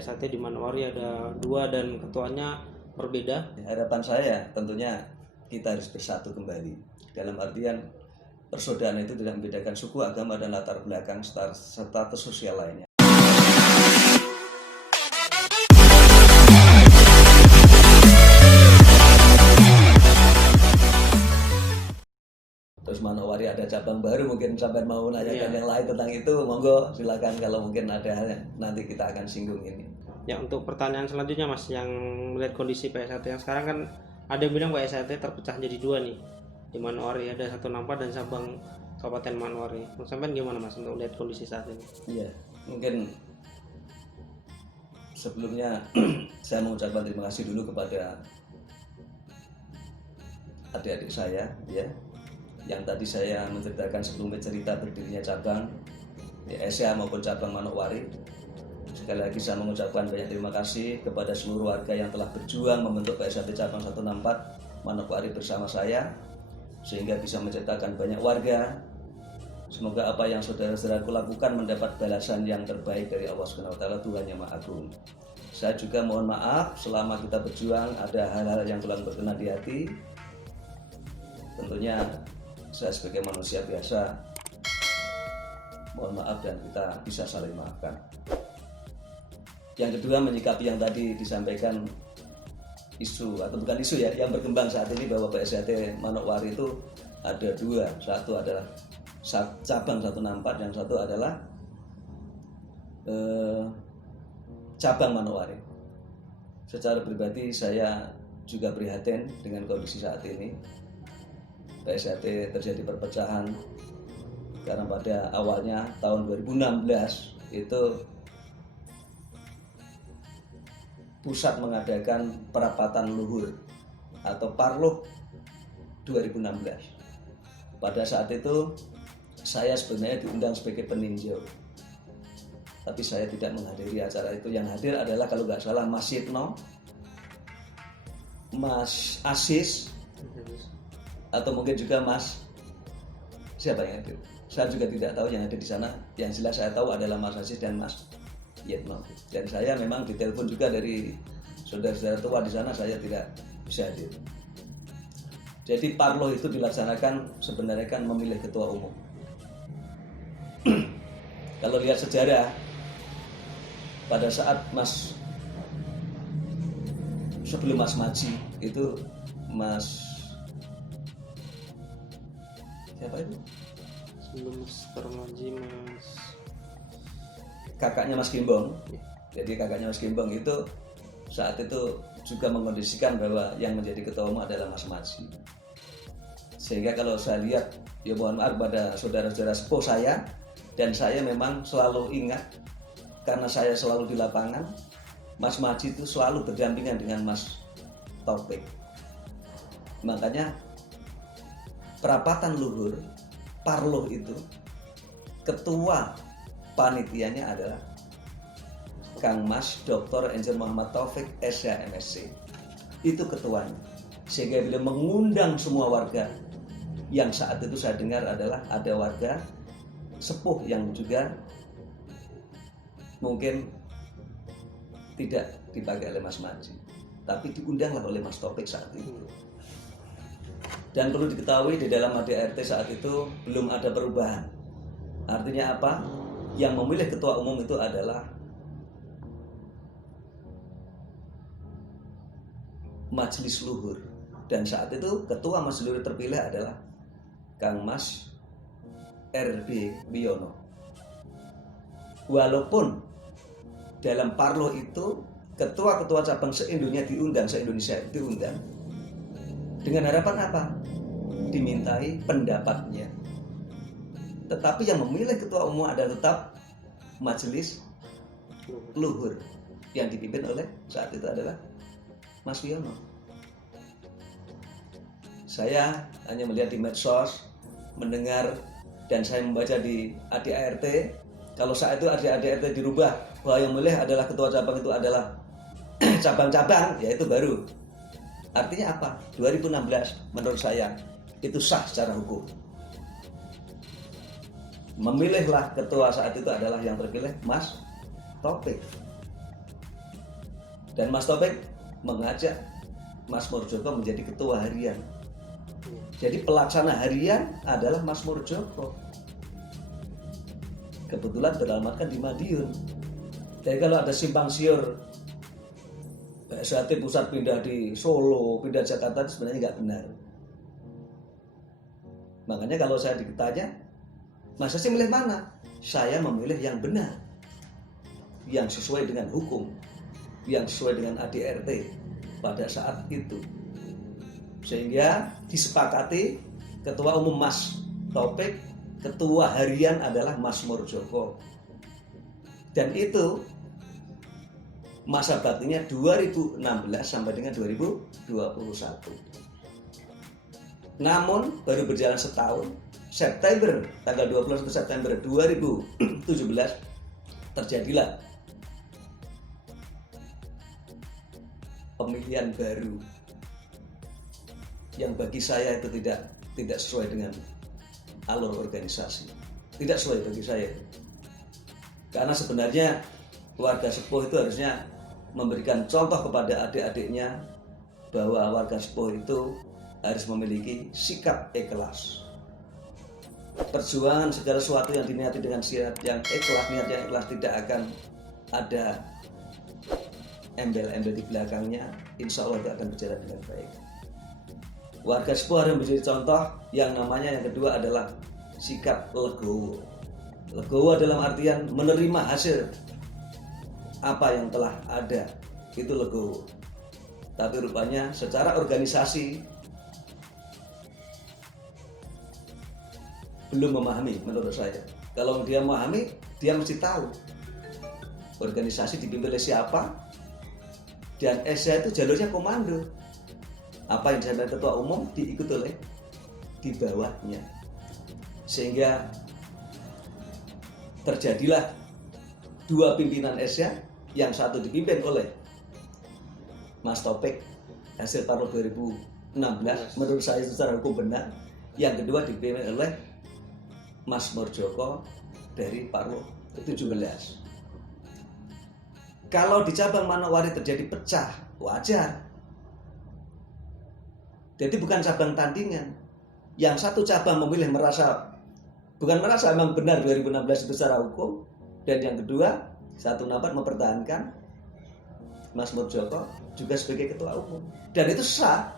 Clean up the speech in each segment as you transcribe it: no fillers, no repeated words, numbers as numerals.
PSAT di Manowari ada 2 dan ketuanya berbeda. Harapan saya tentunya kita harus bersatu kembali. Dalam artian persaudaraan itu tidak membedakan suku, agama, dan latar belakang status sosial lainnya. Terus Manowari ada cabang baru, mungkin sampai mau nanyakan yang lain tentang itu, monggo silakan, kalau mungkin ada nanti kita akan singgung ini. Ya, untuk pertanyaan selanjutnya Mas, yang melihat kondisi PSAT yang sekarang kan ada yang bilang PSAT terpecah jadi 2 nih. Di Manowari ada 164 dan cabang Kabupaten Manowari. Sampai gimana Mas untuk lihat kondisi saat ini? Iya, mungkin sebelumnya saya mengucapkan terima kasih dulu kepada adik-adik saya ya, yang tadi saya menceritakan sebelumnya cerita berdirinya cabang di SA maupun cabang Manowari. Sekali lagi saya mengucapkan banyak terima kasih kepada seluruh warga yang telah berjuang membentuk PSAT cabang 164 Manowari bersama saya, sehingga bisa menciptakan banyak warga. Semoga apa yang saudara-saudaraku lakukan mendapat balasan yang terbaik dari Allah Subhanahu wa Ta'ala, Tuhan Yang Maha Agung. Saya juga mohon maaf selama kita berjuang ada hal-hal yang kurang berkenan di hati. Tentunya saya sebagai manusia biasa mohon maaf dan kita bisa saling maafkan. Yang kedua, menyikapi yang tadi disampaikan isu atau bukan isu ya, yang berkembang saat ini bahwa PSAT Manowari itu ada 2, satu adalah cabang 164 yang satu adalah cabang Manowari. Secara pribadi saya juga prihatin dengan kondisi saat ini. PSAT terjadi perpecahan karena pada awalnya tahun 2016 itu pusat mengadakan perapatan luhur atau Parluh 2016. Pada saat itu saya sebenarnya diundang sebagai peninjau, tapi saya tidak menghadiri acara itu. Yang hadir adalah kalau nggak salah Mas Sitno, Mas Asis, atau mungkin juga Mas siapa yang hadir. Saya juga tidak tahu yang ada di sana. Yang jelas saya tahu adalah Mas Asis dan Mas Yetno. Dan saya memang ditelepon juga dari saudara-saudara tua di sana, saya tidak bisa hadir. Jadi Parloh itu dilaksanakan sebenarnya kan memilih ketua umum. Kalau lihat sejarah, pada saat sebelum Mas Maji itu Mas siapa itu? Sebelum Mr. Maji, Mas kakaknya Mas Gimbong. Jadi kakaknya Mas Gimbong itu saat itu juga mengkondisikan bahwa yang menjadi ketua umum adalah Mas Maji. Sehingga kalau saya lihat, ya mohon maaf pada saudara-saudara sepuh saya, dan saya memang selalu ingat karena saya selalu di lapangan, Mas Maji itu selalu berdampingan dengan Mas Taufik. Makanya perapatan luhur Parloh itu ketua panitianya adalah Kang Mas Dr. Engineer Muhammad Taufik SH MSc. Itu ketuanya. Sehingga beliau mengundang semua warga, yang saat itu saya dengar adalah ada warga sepuh yang juga mungkin tidak dipakai oleh Mas Maji, tapi diundanglah oleh Mas Taufik saat itu. Dan perlu diketahui di dalam ADART saat itu belum ada perubahan. Artinya apa? Yang memilih ketua umum itu adalah Majelis Luhur, dan saat itu ketua Majelis Luhur terpilih adalah Kang Mas RB Wiono. Walaupun dalam Parloh itu ketua-ketua cabang se-Indonesia diundang dengan harapan apa? Dimintai pendapatnya. Tetapi yang memilih ketua umum adalah tetap Majelis Luhur yang dipimpin oleh saat itu adalah Mas Wiono. Saya hanya melihat di medsos, mendengar, dan saya membaca di ADART. Kalau saat itu ADART dirubah bahwa yang memilih adalah ketua cabang itu adalah cabang-cabang, ya itu baru. Artinya apa? 2016 menurut saya itu sah secara hukum. Memilihlah ketua saat itu adalah yang terpilih Mas Taufik. Dan Mas Topik mengajak Mas Murjoko menjadi ketua harian. Jadi pelaksana harian adalah Mas Murjoko. Kebetulan beralamatkan di Madiun. Jadi kalau ada simpang siur PSAT pusat pindah di Solo, pindah Jakarta, itu sebenarnya nggak benar. Makanya kalau saya ditanya, Mas Hasim milih mana? Saya memilih yang benar, yang sesuai dengan hukum, yang sesuai dengan ADRT pada saat itu. Sehingga disepakati Ketua Umum Mas Topik, Ketua Harian adalah Mas Murjoko. Dan itu masa baktinya 2016 sampai dengan 2021. Namun baru berjalan setahun, September, tanggal 21 September 2017 terjadilah pemilihan baru yang bagi saya itu tidak sesuai dengan alur organisasi, tidak sesuai bagi saya. Karena sebenarnya warga sepuh itu harusnya memberikan contoh kepada adik-adiknya bahwa warga sepuh itu harus memiliki sikap ikhlas. Perjuangan segala sesuatu yang diniati dengan niat yang ikhlas tidak akan ada embel-embel di belakangnya. Insya Allah itu akan berjalan dengan baik. Warga sepuh harus menjadi contoh. Yang namanya yang kedua adalah sikap legowo. Legowo dalam artian menerima hasil apa yang telah ada, itu legowo. Tapi rupanya secara organisasi belum memahami menurut saya. Kalau dia memahami, dia mesti tahu organisasi dipimpin oleh siapa, dan SC itu jalurnya komando. Apa yang disampaikan ketua umum diikuti oleh di bawahnya. Sehingga terjadilah dua pimpinan SC, yang satu dipimpin oleh Mas Topik hasil Parlo 2016 menurut saya secara hukum benar. Yang kedua dipimpin oleh Mas Murjoko dari Parlo 17. Kalau di cabang Manokwari terjadi pecah, wajar. Jadi bukan cabang tandingan. Yang satu cabang memilih bukan merasa memang benar 2016 itu secara hukum, dan yang kedua satu nampak mempertahankan Mas Murjoko juga sebagai ketua umum, dan itu sah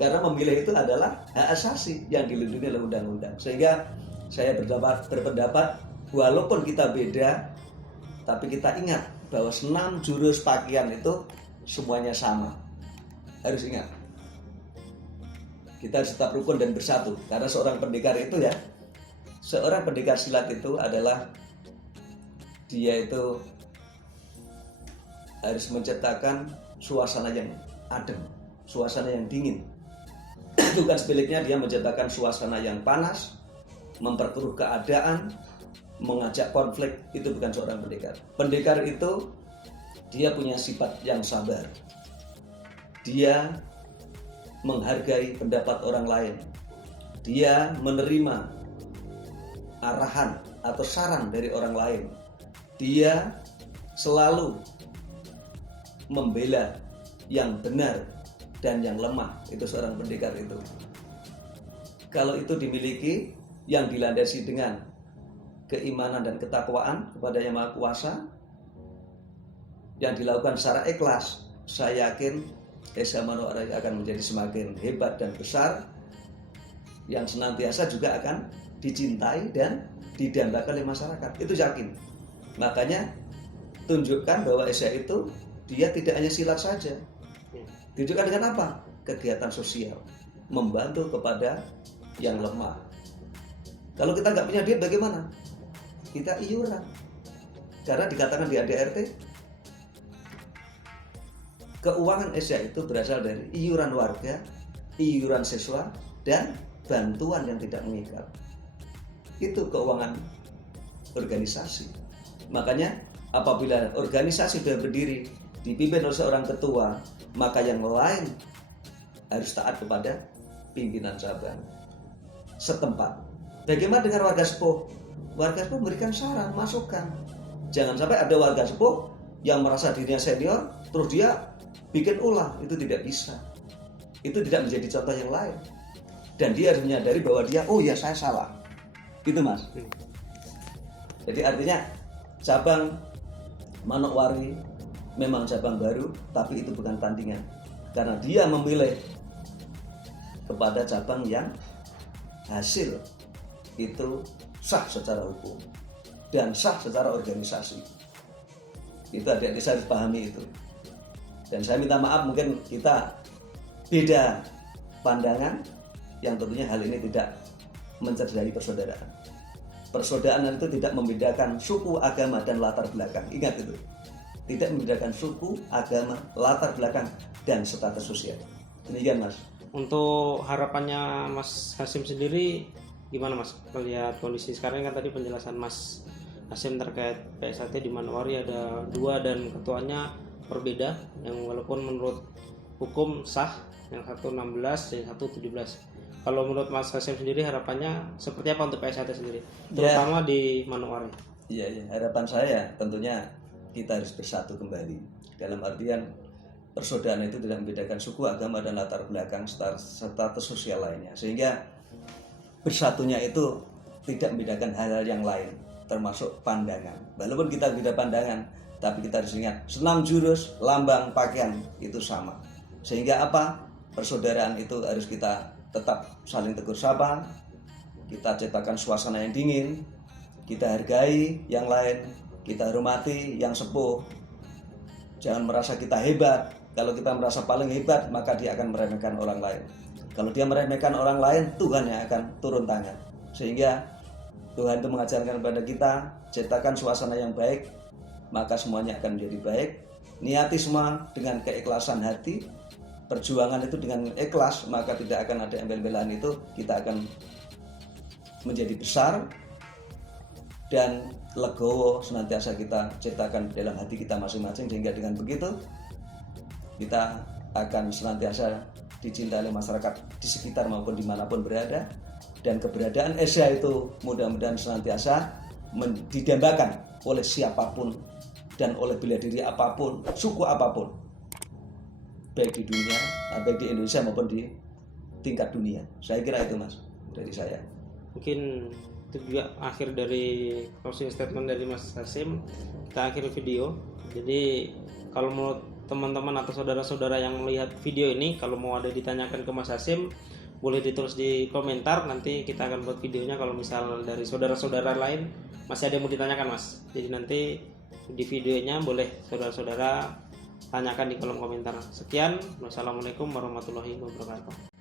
karena memilih itu adalah hak asasi yang dilindungi oleh undang-undang. Sehingga saya berpendapat walaupun kita beda, tapi kita ingat bahwa senam jurus pakaian itu semuanya sama. Harus ingat, kita harus tetap rukun dan bersatu. Karena seorang pendekar silat itu adalah dia itu harus menciptakan suasana yang adem, suasana yang dingin. Bukan sebaliknya dia menciptakan suasana yang panas, memperkeruh keadaan, mengajak konflik. Itu bukan seorang pendekar. Pendekar itu dia punya sifat yang sabar. Dia menghargai pendapat orang lain. Dia menerima arahan atau saran dari orang lain. Dia selalu membela yang benar dan yang lemah. Itu seorang pendekar itu. Kalau itu dimiliki, yang dilandasi dengan keimanan dan ketakwaan kepada Yang Maha Kuasa, yang dilakukan secara ikhlas, saya yakin SH Manokwari akan menjadi semakin hebat dan besar, yang senantiasa juga akan dicintai dan didambakan oleh masyarakat. Itu yakin. Makanya tunjukkan bahwa SH itu dia tidak hanya silat saja. Tunjukkan dengan apa? Kegiatan sosial, membantu kepada yang lemah. Kalau kita nggak punya duit bagaimana? Kita iuran. Karena dikatakan di ADRT, keuangan SH itu berasal dari iuran warga, iuran siswa, dan bantuan yang tidak mengikat. Itu keuangan organisasi. Makanya apabila organisasi sudah berdiri dipimpin oleh seorang ketua, maka yang lain harus taat kepada pimpinan cabang setempat. Bagaimana dengan warga sepuh? Warga sepuh memberikan saran, masukan. Jangan sampai ada warga sepuh yang merasa dirinya senior terus dia bikin ulang, itu tidak bisa. Itu tidak menjadi contoh yang lain. Dan dia harus menyadari bahwa dia, oh ya saya salah. Gitu Mas. Jadi artinya cabang Manokwari memang cabang baru, tapi itu bukan tandingan. Karena dia memilih kepada cabang yang hasil itu sah secara hukum dan sah secara organisasi. Itu adik-adik saya harus pahami itu. Dan saya minta maaf mungkin kita beda pandangan, yang tentunya hal ini tidak mencederai persaudaraan. Persaudaraan itu tidak membedakan suku, agama, dan latar belakang. Ingat itu. Tidak membedakan suku, agama, latar belakang, dan status sosial. Demikian Mas. Untuk harapannya Mas Hasim sendiri gimana Mas? Melihat kondisi sekarang kan tadi penjelasan Mas Hasim terkait PSAT di Manokwari ada 2 dan ketuanya berbeda, yang walaupun menurut hukum sah, yang satu 16 yang satu 17. Kalau menurut Mas Hasim sendiri harapannya seperti apa untuk PSAT sendiri, terutama di Manokwari? Iya, harapan saya tentunya kita harus bersatu kembali. Dalam artian persaudaraan itu tidak membedakan suku, agama, dan latar belakang status sosial lainnya. Sehingga bersatunya itu tidak membedakan hal-hal yang lain, termasuk pandangan. Walaupun kita beda pandangan, tapi kita harus ingat, senam jurus, lambang, pakaian itu sama. Sehingga apa? Persaudaraan itu harus kita tetap saling tegur sapa, kita ciptakan suasana yang dingin, kita hargai yang lain, kita hormati yang sepuh. Jangan merasa kita hebat. Kalau kita merasa paling hebat, maka dia akan meremehkan orang lain. Kalau dia meremehkan orang lain, Tuhan yang akan turun tangan. Sehingga Tuhan itu mengajarkan kepada kita, ciptakan suasana yang baik, maka semuanya akan menjadi baik. Niati semua dengan keikhlasan hati, perjuangan itu dengan ikhlas, maka tidak akan ada embel-embelan itu, kita akan menjadi besar dan legowo senantiasa kita ciptakan dalam hati kita masing-masing. Sehingga dengan begitu kita akan senantiasa dicintai oleh masyarakat di sekitar maupun dimanapun berada, dan keberadaan Asia itu mudah-mudahan senantiasa didambakan oleh siapapun dan oleh bela diri apapun, suku apapun, baik di dunia, baik di Indonesia maupun di tingkat dunia. Saya kira itu Mas dari saya. Mungkin itu juga akhir dari closing statement dari Mas Hasim. Kita akhiri video. Jadi kalau menurut teman-teman atau saudara-saudara yang melihat video ini, kalau mau ada ditanyakan ke Mas Hasim, boleh ditulis di komentar, nanti kita akan buat videonya. Kalau misal dari saudara-saudara lain masih ada yang mau ditanyakan Mas, jadi nanti di videonya boleh saudara-saudara tanyakan di kolom komentar. Sekian, wassalamualaikum warahmatullahi wabarakatuh.